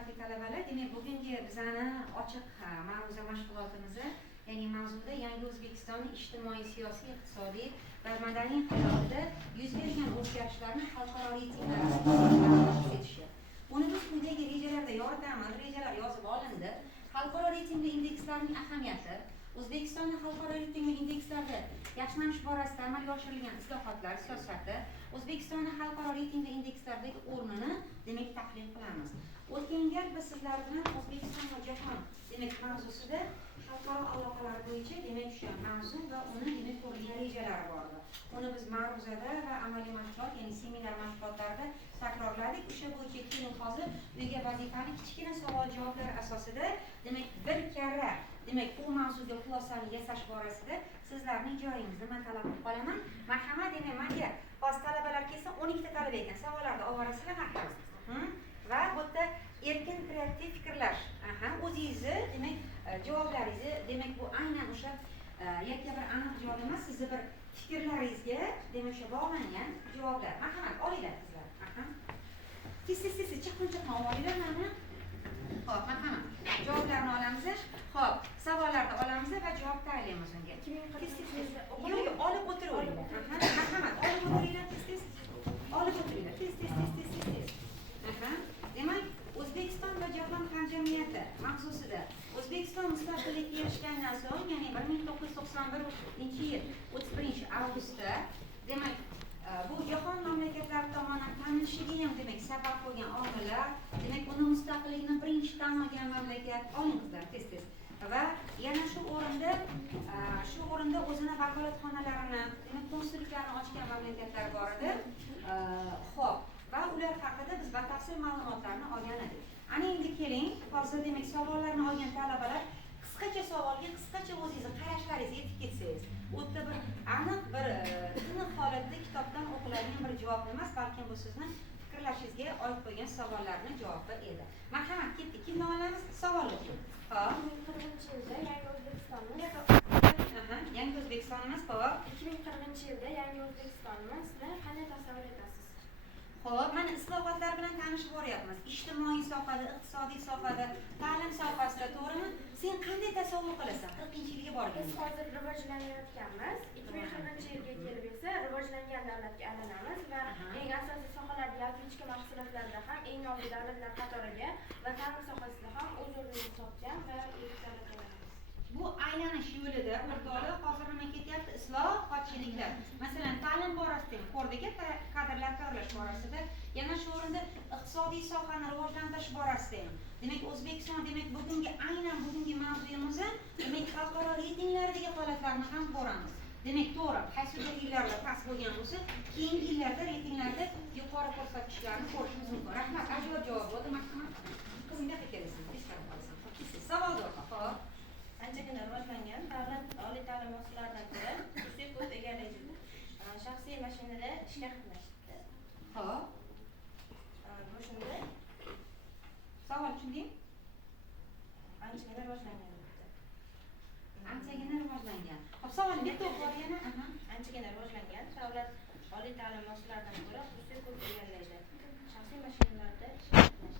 hurmatli talabalar, demak bugungi bizani ochiq ma'ruza mashg'ulotimizni, ya'ni mavzuda yangi O'zbekistonning ijtimoiy, siyosiy, iqtisodiy va madaniy hayotida yuz bergan o'zgarishlarni xalqaro reytinglar asosida etishi. Buni biz quyidagi rejalarda yoritamiz. Rejalar yozib olindi. Xalqaro reytingli indekslarning ahamiyati, O'zbekistonning xalqaro reytingli indekslarda yaxshilanish borasida amalga oshirilgan islohotlar siyosati, O'zbekistonning xalqaro reytingli indekslardagi o'rnini demak tahlil qilamiz. O'tgan gal biz sizlar bilan O'zbekiston va jahon demak mavzusida xalqaro aloqalar bo'yicha demak o'sha mavzu va uni demak ko'rilgan rejalari bor edi. Uni biz ma'ruzada va amaliy mashg'ulot, ya'ni seminar mashg'ulotlarida takrorladik. O'sha bo'yicha keyin hozir uyga vazifani kichkina savol-javoblar asosida demak bir karra demak bu mavzuga xulosani yasash borasida sizlarning joyingizni men talab qilib qolaman. Marhamat, demak menga hozir talabalar kelsa 12 ta talaba ekan. Savollarni oborasizlar marhamat. Va bu yerda erkin kreativ fikrlash. O'zingizni demak javoblaringizni demak bu aynan o'sha yakka bir aniq javob emas, sizni bir fikrlaringizga demak o'sha bog'langan javoblar. Marhamat, olinglar qizlar. Tez chiqma olinglar mana. Xo'p, marhamat. Javoblarni olamiz. Xo'p, savollarni olamiz va javob tayyorlaymiz unga. Yo'q, olib o'tiravering. Marhamat, olib o'tiringlar tez. Olib o'tiringlar tez. Demak, O'zbekiston va jahon hamjamiyati mavzusida O'zbekiston mustaqillikka erishgandan so'ng, ya'ni 1991-yil 31-avgustda demak bu jahon mamlakatlari tomonidan tanilishga ham demak sabab bo'lgan omillar, demak uni mustaqillikni birinchi tan olgan mamlakat olingizlar tez. Va yana shu o'rinda o'zini vakolatxonalarini, demak konsulliklarni ochgan mamlakatlar bor edi. Xo'p, va ular haqida biz batafsil ma'lumotlarni olgan edik. Ana endi keling, hozir demak savollarni olgan talabalar qisqacha savolga qisqacha o'zingizni qarashlaringizni yetib ketsangiz, u yerda bir aniq bir tiniq holatda kitobdan o'qiladigan bir javob emas, balkim bu sizni fikrlashingizga olib qo'ygan savollarning javobi edi. Marhamat, ketdik. Kimni olamiz? Savol o'qing. Hop. 2040-yilda yangi O'zbekistonni yangi O'zbekistonimiz bor. 2040-yilda yangi O'zbekistonni qanday tasavvur etasiz? Xo'p, mana islohotlar bilan tanishib boryapmiz. Ijtimoiy sohada, iqtisodiy sohada, ta'lim sohasida, to'g'rimi? Sen qanday tasavvur qilasan 40-yilga borganda? Biz hozir rivojlanayotganmiz. 2040-yilga kelib esa rivojlangan davlatga aylanamiz va eng asosiy sohalarda yoki ichki mahsulotlarda ham eng oldi davlatlar qatoriga va ta'lim sohasida ham o'z o'rnini topgan va ilk davlat aylanamiz. Bu aylanish yo'lida o'rtoqlar hozir nima ketyapti? Islohotchiliklar. Masalan, ta'lim borasida ko'rdik, kadrlar tayyorlash borasida, yana shu o'rinda iqtisodiy sohani rivojlantirish borasida ham. Demak, O'zbekiston demak aynan bugungi mavzuyimiz demak xalqaro reytinglardagi holatlarni ham ko'ramiz. Demak, to'g'ri, qaysidir yillarda past bo'lgan bo'lsa, keyingi yillarda reytinglarda yuqori ko'rsatkichlarni ko'rishimiz mumkin. Rahmat, ajoyib javob bo'ldi. Marhamat. Qizimga kelasiz. Savol o'rtoq. Xo'p. Anchagina rivojlangan davlat oliy ta'lim muassasalaridan ko'ra xususiy ko'p egallaydi. Shaxsiy mashinada ishga qatnashdi. Xo'p. Bu shunday. Savol tushundingmi? Anchagina rivojlangan. Anchagina rivojlangan. Xo'p, savolni bitta o'qib yana. Anchagina rivojlangan davlat oliy ta'lim muassasalaridan ko'ra xususiy ko'p egallaydi. Shaxsiy mashinalarda ishga qatnashdi.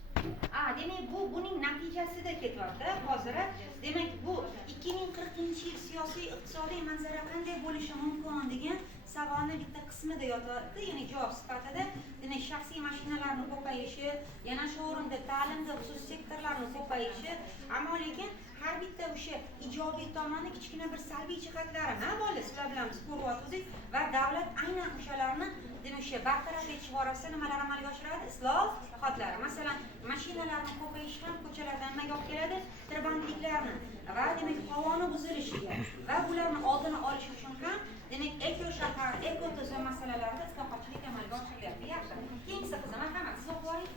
Demak buning natijasida ketyapti. Hozir demak bu 2040-yil siyosiy iqtisodiy manzara qanday bo'lishi mumkin degan savolning bitta qismida yotyapti. Ya'ni javob sifatida demak shaxsiy mashinalarning ko'payishi, yana shu o'rinda ta'limda xususiy sektorlarning ko'payishi, ammo lekin har bitta o'sha ijobiy tomoni kichkina bir salbiy jihatlari ham bor. Sizlar bilan biz ko'ryapmiz va davlat aynan o'shalarni demak o'sha bartaraf etish borasida nimalar amalga oshiradi? Islohotlar. Masalan, mashinalarning ko'payishi ham ko'chalardan nimaga olib keladi? Tirbandliklarni va demak havoni buzilishiga va bularni oldini olish uchun ham demak eko shahar, eko tuzum masalalarida islohotchilik amalga oshirilyapti. Yaxshi. Keyingisi qizim, marhamat, siz o'qib oling.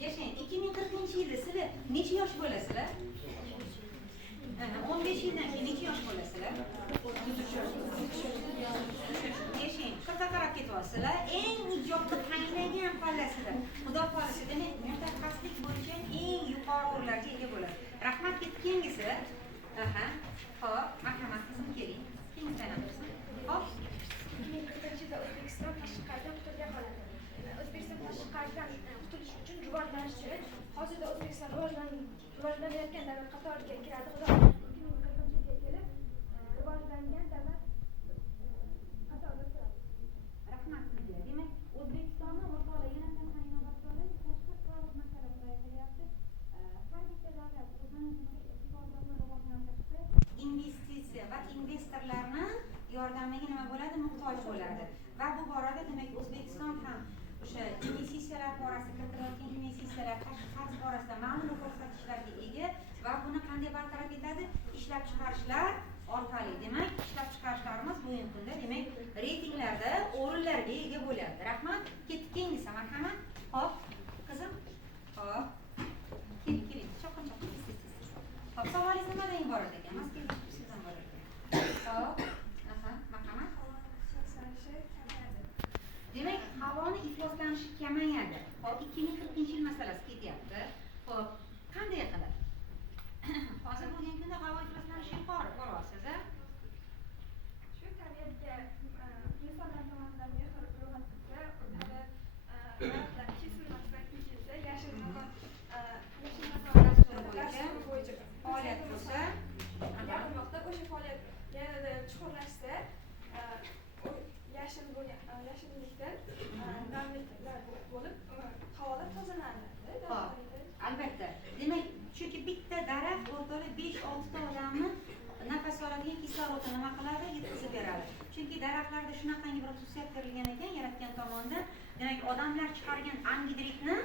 Yashang, 2040-yilda sizlar necha yosh bo'lasizlar? 15 yildan keyin necha yosh bo'lasizlar? rivojlanayotgan davlat qatoriga kiradi. Xudo xohlasa 2040-yilga kelib rivojlangan davlat qatoriga kiradi. Rahmat sizga. Demak, O'zbekistonni o'rtoqlar yana ham inobatga olib, tashqi sog'liq masalasida aytilyapti. Har bitta davlat o'zini iqtisodiyotini rivojlantirishda investitsiya va investorlarni yordamiga nima bo'ladi? Muhtoj bo'ladi. Va bu borada demak O'zbekiston ham o'sha investitsiyalar borasida kiritilayotgan investitsiyalar tashqi qarz borasida ma'lum ko'rsatkichlarga ega va buni qanday bartaraf etadi? Ishlab chiqarishlar orqali. Demak, ishlab chiqarishlarimiz bugungi kunda demak reytinglarda o'rinlarga ega bo'lyapti. Rahmat. Ketdik keyingisi, marhamat. Xo'p, qizim. Xo'p. Keling. Cho'qin. Xo'p, savolingiz nimadan iborat ekan? Mazkur sizdan bor ekan. Xo'p. Marhamat. Demak, havoni ifloslanishi kamayadi. Hop, 2040-yil masalasi ketyapti. Hop, qanday qilib? Hozir bugungi kunda havo ifloslanishi yuqori ko'ryapsiz-a? Shu tabiatga insonlar tomonidan mehr uyg'otsa, daraxtlar kesilmasdan ekilsa, yashil makon bo'yicha faoliyat bo'lsa, yaqin vaqtda o'sha faoliyat yanada chuqurlashsa, yashillikdan namliklar bo'lib havolar tozalanadi. Albatta. Demak, chunki bitta daraxt o'rtaga 5-6 ta odamni nafas oladigan kislorodni nima qiladi? Yetkazib beradi. Chunki daraxtlarda shunaqangi bir xususiyat berilgan ekan yaratgan tomonidan. Demak, odamlar chiqargan angidritni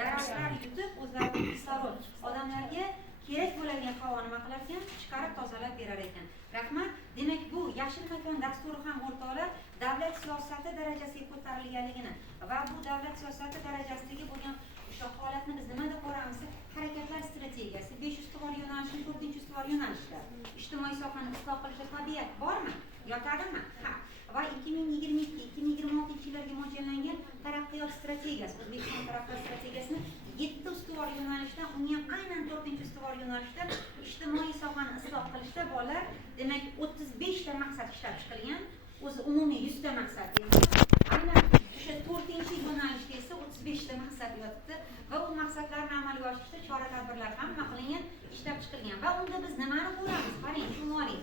daraxtlar yutib o'zlariga kislorod odamlarga kerak bo'ladigan havo nima qilar ekan? Chiqarib tozalab berar ekan. Rahmat. Demak, bu yashil makon dasturi ham o'rtoqlar davlat siyosati darajasiga ko'tarilganligini va bu davlat siyosati darajasidagi bo'lgan o'sha holatni biz nima deb ko'ramiz? Harakatlar strategiyasi 5 ustuvor yo'nalishning 4 ustuvor yo'nalishida ijtimoiy sohani isloh qilishda tabiat bormi? Yotadimi? Ha. Va 2022-2026 yillarga mo'ljallangan taraqqiyot strategiyasi, O'zbekiston taraqqiyot strategiyasini 7 ustuvor yo'nalishdan, uni ham aynan 4 ustuvor yo'nalishda ijtimoiy sohani isloh qilishda bolalar, demak 35 ta maqsad ishlab chiqilgan. O'zi umumiy 100 ta maqsad edi. Aynan o'sha 4-yo'nalishda esa 35 ta maqsad yotibdi va bu maqsadlarni amalga oshirishda chora-tadbirlar ham nima qilingan, ishlab chiqilgan. Va unda biz nimani ko'ramiz? Qarang, shunga oling.